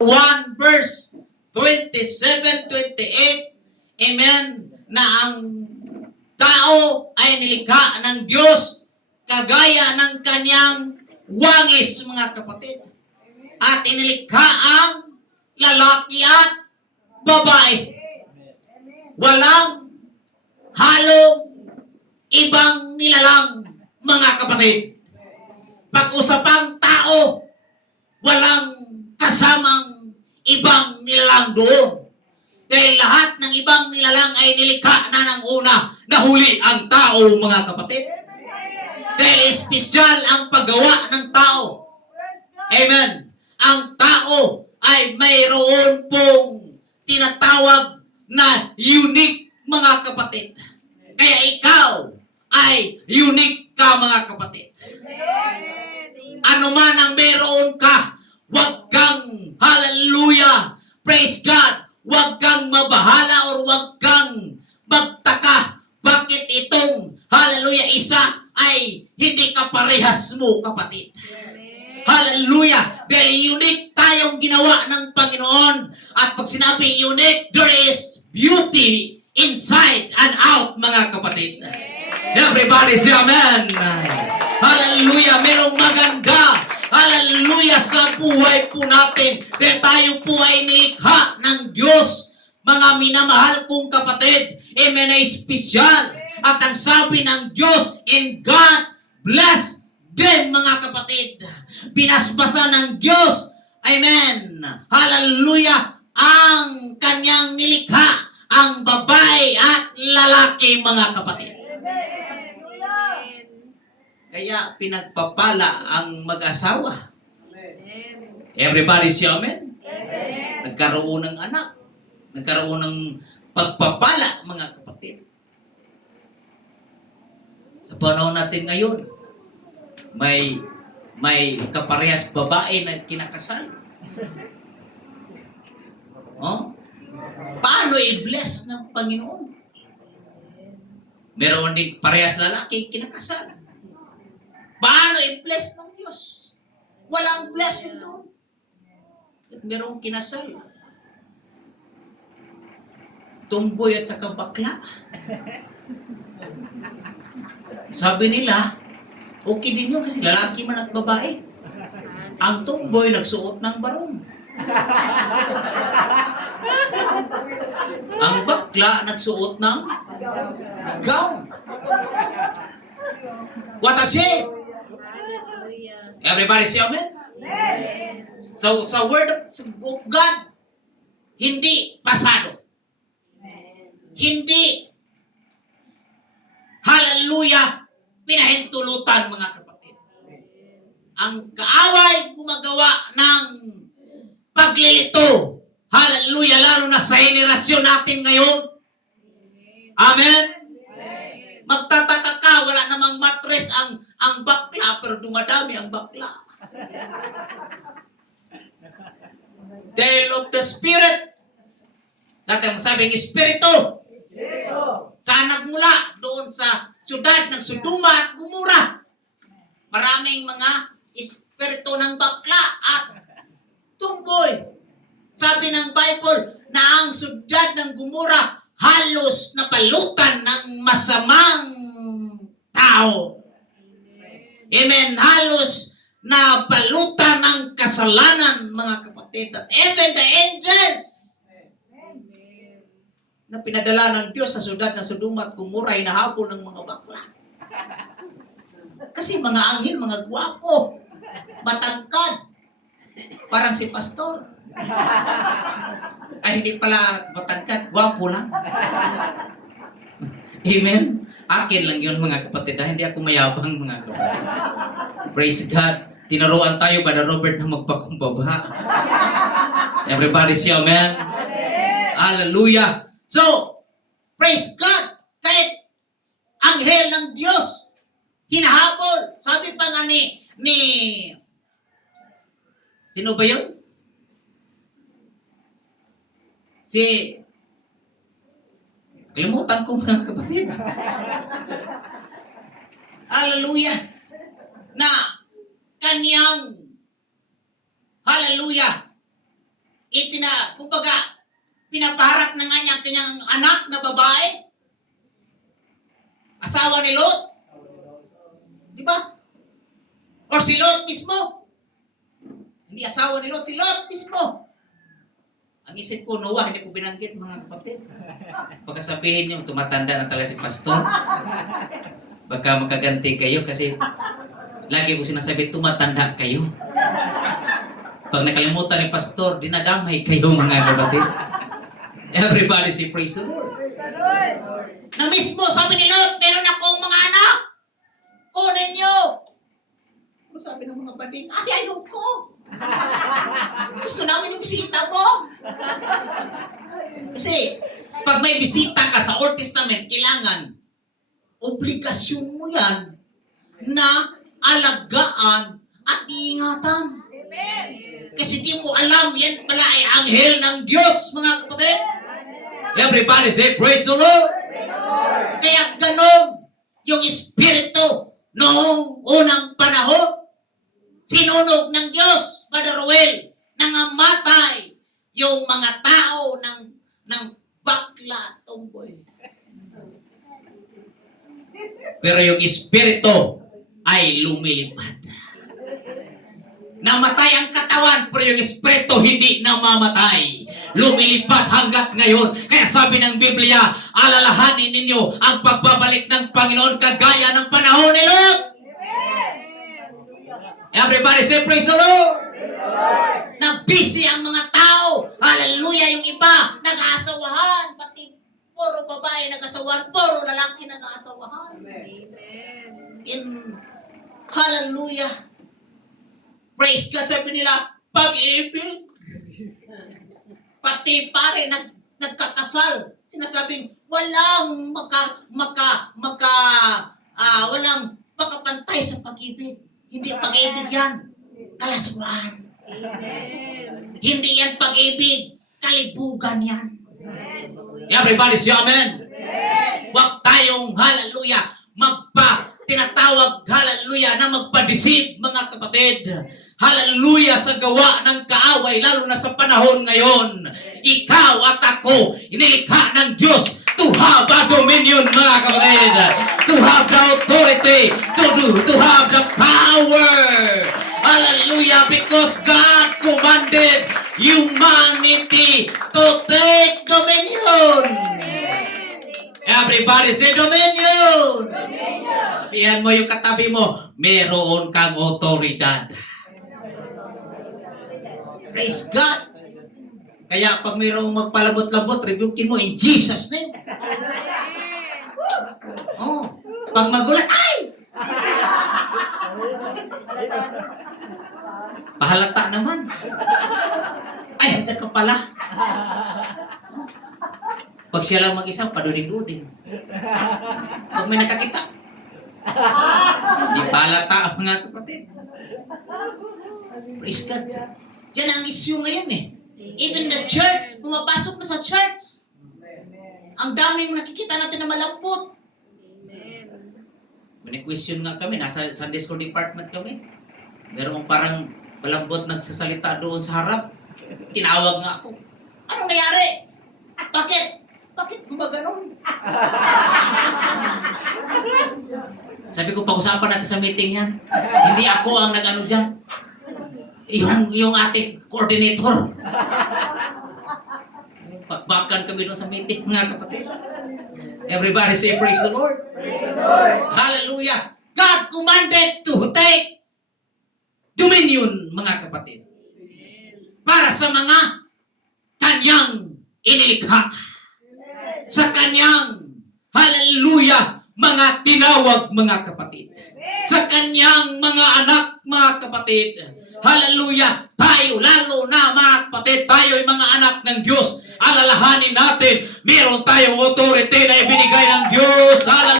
1 verse 27, 28, amen, na ang tao ay nilikha ng Diyos kagaya ng kanyang wangis, mga kapatid. At inilikha ang lalaki at babae. Walang halong ibang nilalang, mga kapatid. Pag-usapang tao, walang kasamang ibang nilalang doon. Dahil lahat ng ibang nilalang ay nilikha na ng una, nahuli ang tao, mga kapatid. Dahil espesyal ang paggawa ng tao. Amen. Ang tao ay mayroon pong tinatawag na unique, mga kapatid. Kaya ikaw ay unique ka, mga kapatid. Ano man ang meron ka, huwag kang, hallelujah, praise God, huwag kang mabahala or huwag kang magtaka. Bakit itong, hallelujah, isa ay hindi kaparehas mo, kapatid. Hallelujah! Dahil unique tayong ginawa ng Panginoon. At pag sinabi unique, there is beauty inside and out, mga kapatid. Everybody say amen. Hallelujah! Merong maganda. Hallelujah! Sa buhay po natin. Dahil tayo po ay nilikha ng Diyos. Mga minamahal kong kapatid. Amen, ay espesyal. At ang sabi ng Diyos, in God bless them, mga kapatid. Binasbasa ng Diyos, amen, hallelujah, ang kanyang nilikha, ang babae at lalaki, mga kapatid. Kaya pinagpapala ang mag-asawa. Everybody say amen? Nagkaroon ng anak. Nagkaroon ng pagpapala, mga kapatid. Sa panahon natin ngayon, may kaparehas babae na kinakasal. Oh? Paano i-bless ng Panginoon? Meron din parehas lalaki kinakasal. Paano i-bless ng Diyos? Walang blessing doon. At merong kinasal. Tumboy at saka bakla. Sabi nila, okay din yun kasi lalaki man at babae. Ang tumboy nagsuot ng barong. Ang bakla nagsuot ng gown. What I say? Everybody say amen? So, sa word of God, hindi pasado. Hindi, hallelujah, pinahintulutan, mga kapatid. Ang kaaway gumagawa ng paglilito. Hallelujah, lalo na sa henerasyon natin ngayon. Amen? Magtataka ka, wala namang mattress ang bakla, pero dumadami ang bakla. Tale of the Spirit. Dati ang masabing Espiritu. Saan nagmula? Doon sa siyudad ng Sodoma at Gomora. Maraming mga espiritu ng bakla at tumboy. Sabi ng Bible na ang siyudad ng Gomora halos napalutan ng masamang tao. Amen. Halos napalutan ng kasalanan, mga kapatid. At even the angels na pinadala ng Diyos sa siyudad ng Sodoma at Gomora ay nahabol ng mga bakla. Kasi mga anghel, mga gwapo, matangkad, parang si pastor. Ay, hindi pala matangkad, gwapo lang. Amen? Akin lang yun, mga kapatid. Hindi ako mayabang, mga kapatid. Praise God. Tinuruan tayo ba na Robert na magpakumbaba? Everybody say amen? Hallelujah. So, praise God, kahit anghel ng Diyos, hinahabol. Sabi pa nga ni sino ba yun? Kalimutan ko, mga kapatid. Hallelujah. Na kanyang, hallelujah, kumbaga, pinapaharap na nga niya ang kanyang anak na babae. Asawa ni Lot. Di ba? Or si Lot mismo. Hindi asawa ni Lot, si Lot mismo. Ang isip ko, Noah, hindi ko binanggit, mga kapatid. Pagkasabihin niyo, tumatanda na talaga si pastor. Baka makaganti kayo kasi lagi ko sinasabi, tumatanda kayo. Pag nakalimutan ni pastor, dinadamay kayo, mga kapatid. Everybody say praise the Lord. Na mismo, sabi ni Lot, meron akong mga anak. Kunin niyo. Ano sabi ng mga bading? Ay, ayoko. Gusto namin yung bisita mo. Kasi, pag may bisita ka sa Old Testament, kailangan, obligasyon mo yan na alagaan at iingatan. Kasi di mo alam, yan pala ay anghel ng Diyos, mga kapatid. Everybody say, praise the Lord. Kaya ganon yung espiritu noong unang panahon. Sinunog ng Diyos, Brother Roel, nangamatay yung mga tao ng bakla, tomboy. Pero yung espiritu ay lumilipad. Namatay ang katawan, pero yung espiritu hindi namamatay. Lumilipad hanggat ngayon. Kaya sabi ng Biblia, alalahanin ninyo ang pagbabalik ng Panginoon kagaya ng panahon ni Lot. Everybody say praise the Lord. Na busy ang mga tao. Hallelujah, yung iba nag-aasawahan. Pati puro babae nag-aasawahan, puro lalaki nag-aasawahan. In hallelujah. Praise God, sabi nila, pag-ibig. Pati pare nagkakasal. Sinasabing walang walang makapantay sa pag-ibig. Hindi pag-ibig yan. Kalaswaan. Hindi yan pag-ibig. Kalibugan yan. Everybody say amen. Huwag tayong hallelujah tinatawag hallelujah na magpa-deceive, mga kapatid. Hallelujah sa gawa ng kaaway, lalo na sa panahon ngayon. Ikaw at ako, inilikha ng Diyos to have a dominion, mga kapatid. To have the authority, to have the power. Hallelujah, because God commanded humanity to take dominion. Everybody say dominion. Iyan mo yung katabi mo, meron kang otoridad. Praise God. Kaya pag mayroong magpalabot-labot, rebukin mo in Jesus' name. Oh, pag magulat, ay! Pahalata naman. Ay, dyan ka pala. Pag siya lang mag-isa, paduding-duding. Pag may nakakita, di palata ang mga kapatid. Praise God. Diyan ang issue ngayon eh. Even the church, pumapasok na sa church. Ang daming nakikita natin na malampot. May question nga kami, nasa Sunday School Department kami. Meron parang malambot nagsasalita doon sa harap. Tinawag nga ako. Anong nangyari? Bakit? Bakit ba ganun? Sabi ko, pag-usapan natin sa meeting yan. Hindi ako ang nag-ano dyan. Yung ating coordinator. Pakbakan kami doon sa meeting, mga kapatid. Everybody say praise the Lord. Praise the Lord. Hallelujah. God commanded to take dominion, mga kapatid. Para sa mga kanyang inilikha. Sa kanyang, hallelujah, mga tinawag, mga kapatid. Sa kanyang mga anak, mga kapatid. Hallelujah, tayo, lalo na mga kapatid, tayo ay mga anak ng Diyos. Alalahanin natin, meron tayong authority na ibinigay ng Diyos. Hallelujah.